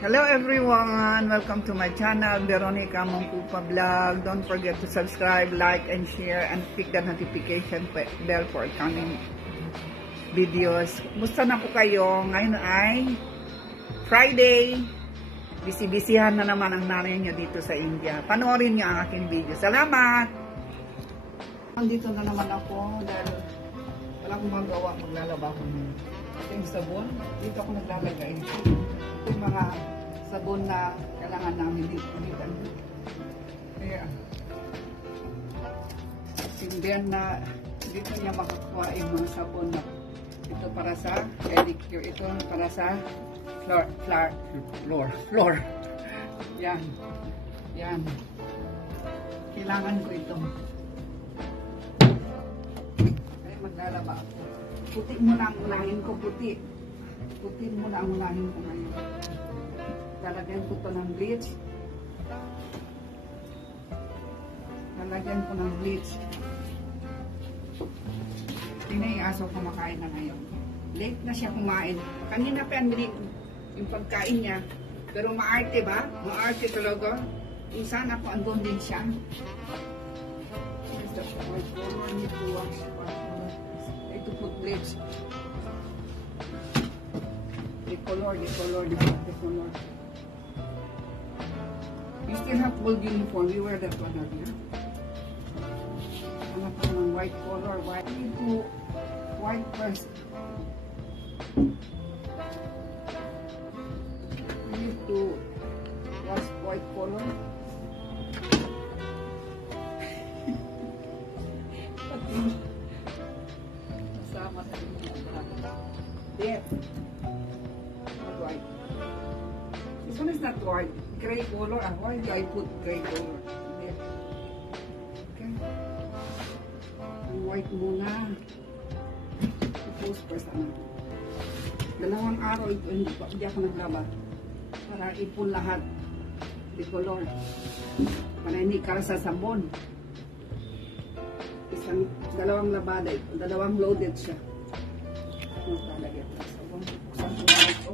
Hello everyone! Welcome to my channel, Veronica Mongkupa Vlog. Don't forget to subscribe, like, and share, and click the notification bell for coming videos. Kumusta na po kayo? Ngayon ay Friday. Busy-busyhan na naman ang nanay niyo dito sa India. Panoorin niyo ang aking video. Salamat! Nandito na naman ako dahil wala akong magawa. Maglalaba ko ng ating sabon. Dito ako naglalagay. Ito yung mga sabon na kailangan namin dito. Kaya, sindihan na dito niya makakuha yung mga sabon na ito para sa pedicure. Ito para sa floor. Yan. Yan. Kailangan ko ito. Kaya maglalaba ako. Puti muna ang unahin ko, puti. Puti muna ang unahin ko ngayon. Lalagyan ko ito ng bleach. Lalagyan ko ng bleach. Tingnan yung aso kumakain na ngayon. Late na siya kumain. Kanina pa yung pagkain niya. Pero maarte ba? Maarte talaga. Kung saan ako andun din siya. Ito put bleach. The color. We still have old uniform. We wear that one out here. Anak ko ng white color. White. We need to white first. We need to wash white color. Kasama sa inyo. There. White. This one is not white. Gray color. Why do I put gray color? There. Okay. Ang white muna. I-post first naman. 2 araw ito, hindi ako naglaba. Para ipon lahat. The color. Para hindi ka sa sabon. Isang 2 labada ito. 2 loaded siya. Talagyan ko sa sabon. Buksan ko na ito.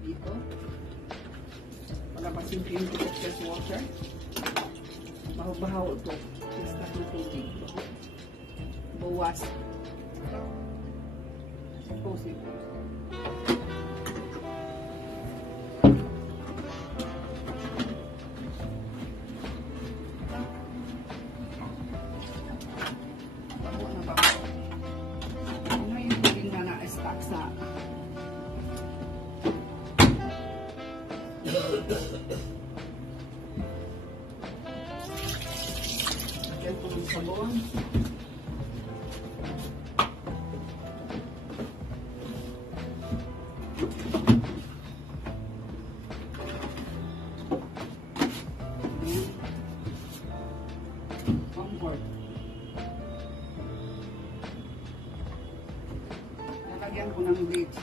Dito. Palabasin ko yung excess water. Bahaw-bahaw ito. Basta ng tubig. Bawas. Suppose ito. Lagyan ko ng sabon. Comfort. Lagyan ko ng bleach.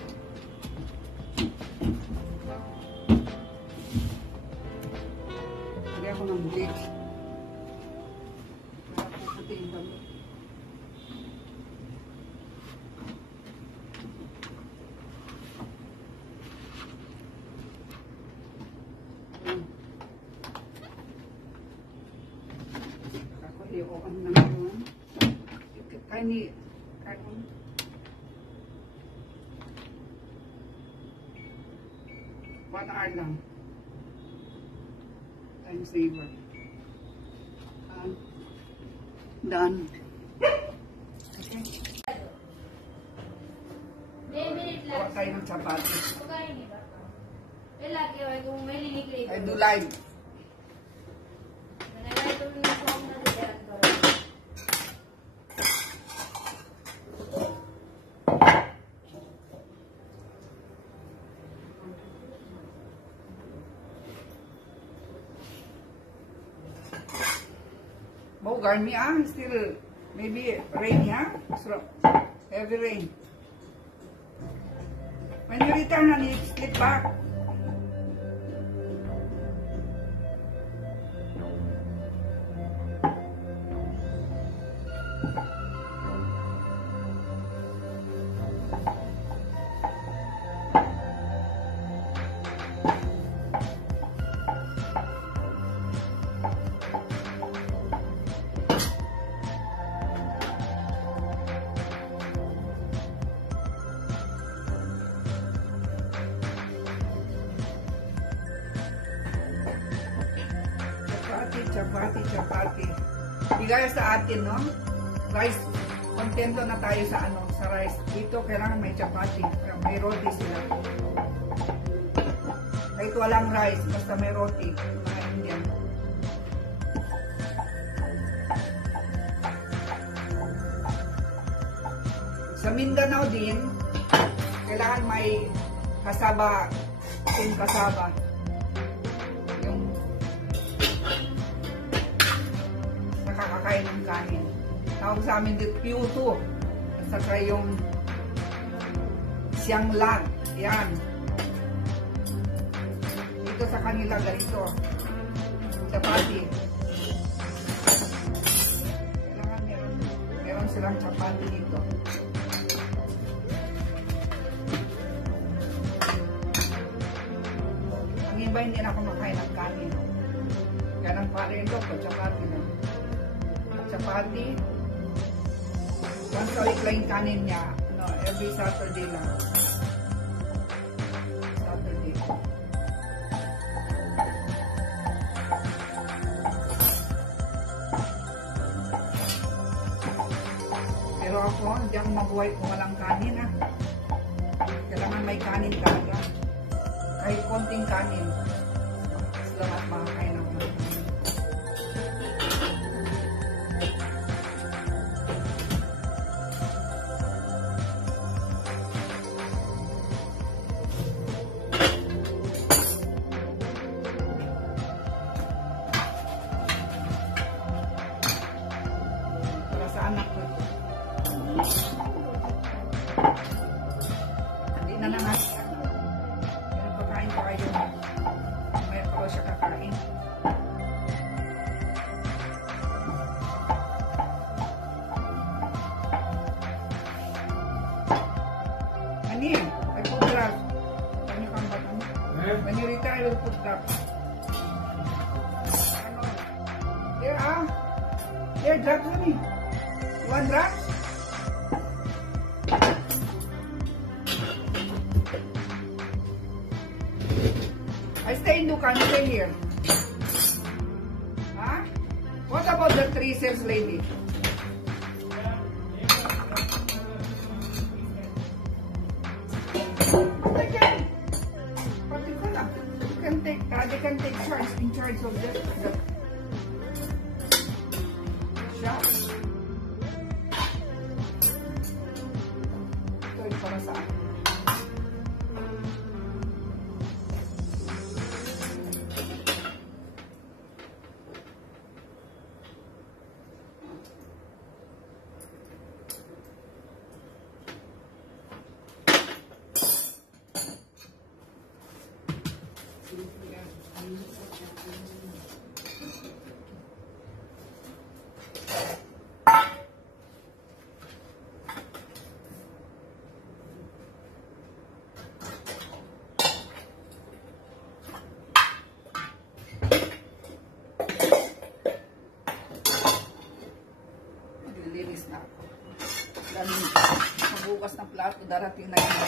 Lagyan ko ng bleach. Iuan na ngayon. Kani, one hour lang. Time saver. Done. Okay. Huwag tayo ng sapatos. I do live. Garmi still maybe rain, yeah? So, heavy rain. When you return, you slip back. Chapati. Bigay sa atin, no? Rice. Kontento na tayo sa sa rice. Dito kailangan may chapati. May roti sila. Kahit walang rice, basta may roti. Mga Indian. Sa Mindanao din, kailangan may kasaba. Yung kasaba. Yung nakakakain ng kanin. Tawag sa amin dito, piuto. At saka yung siyanglag. Yan. Dito sa kanila ganito. Chapati. Kailangan meron silang chapati dito. Ang iba hindi na ako makain ng kanin. Kaya nang parin ito, chapati na. Chapati. Once a week lang yung kanin niya. No, every Saturday lang. Saturday. Pero ako, hindi ako mabuhay kung walang kanin, ha. Kailangan may kanin talaga. Kahit konting kanin. Salamat makakain ako ng kanin. Para sa anak ko. Hindi na naman. Pagkain pa kayo. May ako siya kakain. Ani, ay food drop. Kami kang batang. When you retire, you'll food drop. Ano? Here, Here, drugs on me. You want drugs? I stay in Dukan, stay here. Huh? What about the 3 sales lady? They can take charge in charge of the shop. Ito yung para sa akin. Linis na ako. Dahil magbukas ng plato, darating na yun.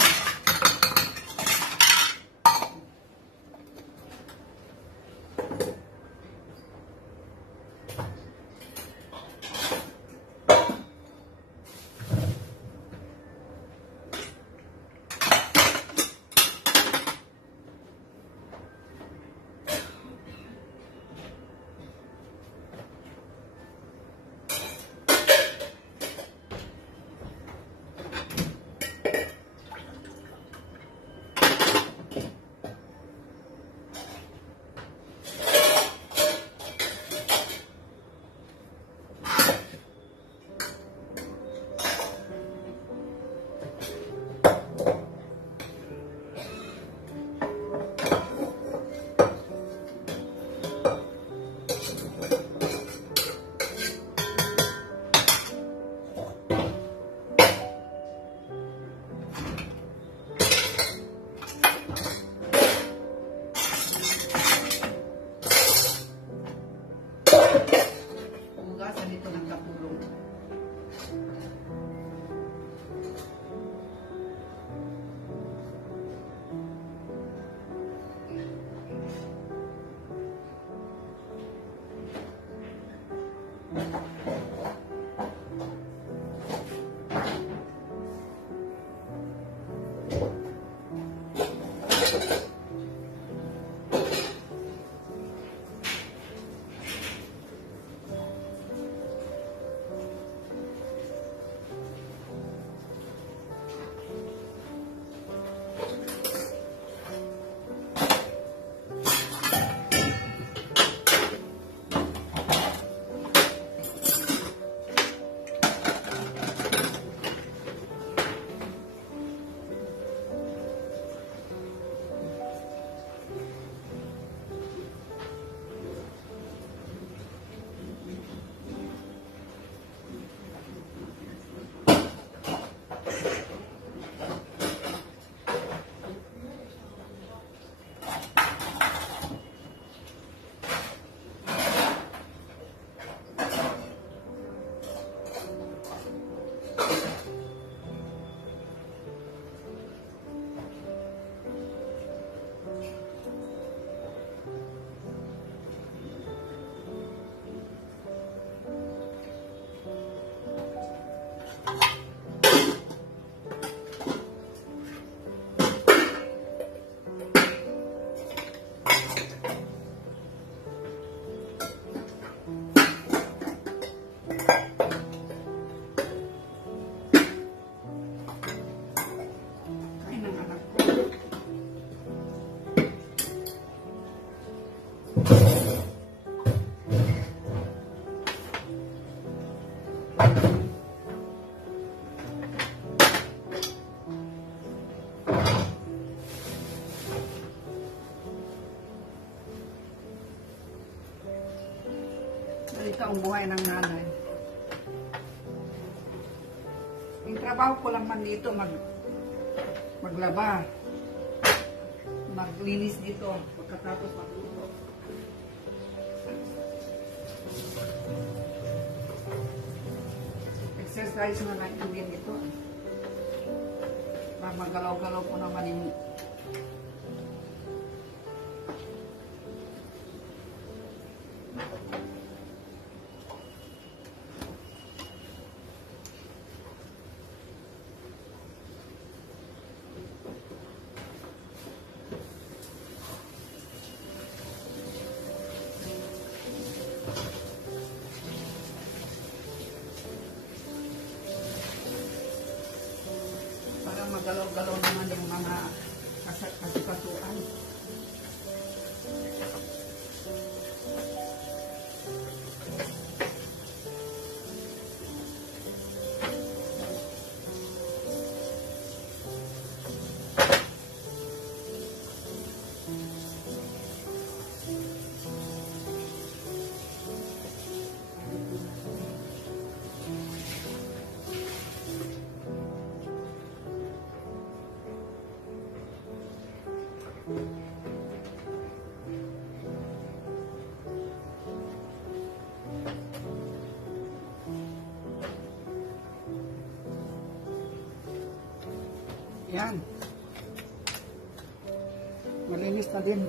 Hugasan dito ng kapulong. Ito ang buhay ng nanay. Yung trabaho ko lang man dito, maglaba, maglinis dito, pagkatapos magluto. Exercise na lang din dito. Magalaw-galaw ko naman yung magalaw-galaw naman yung mga kasukasuan. Yan. Malinis na din.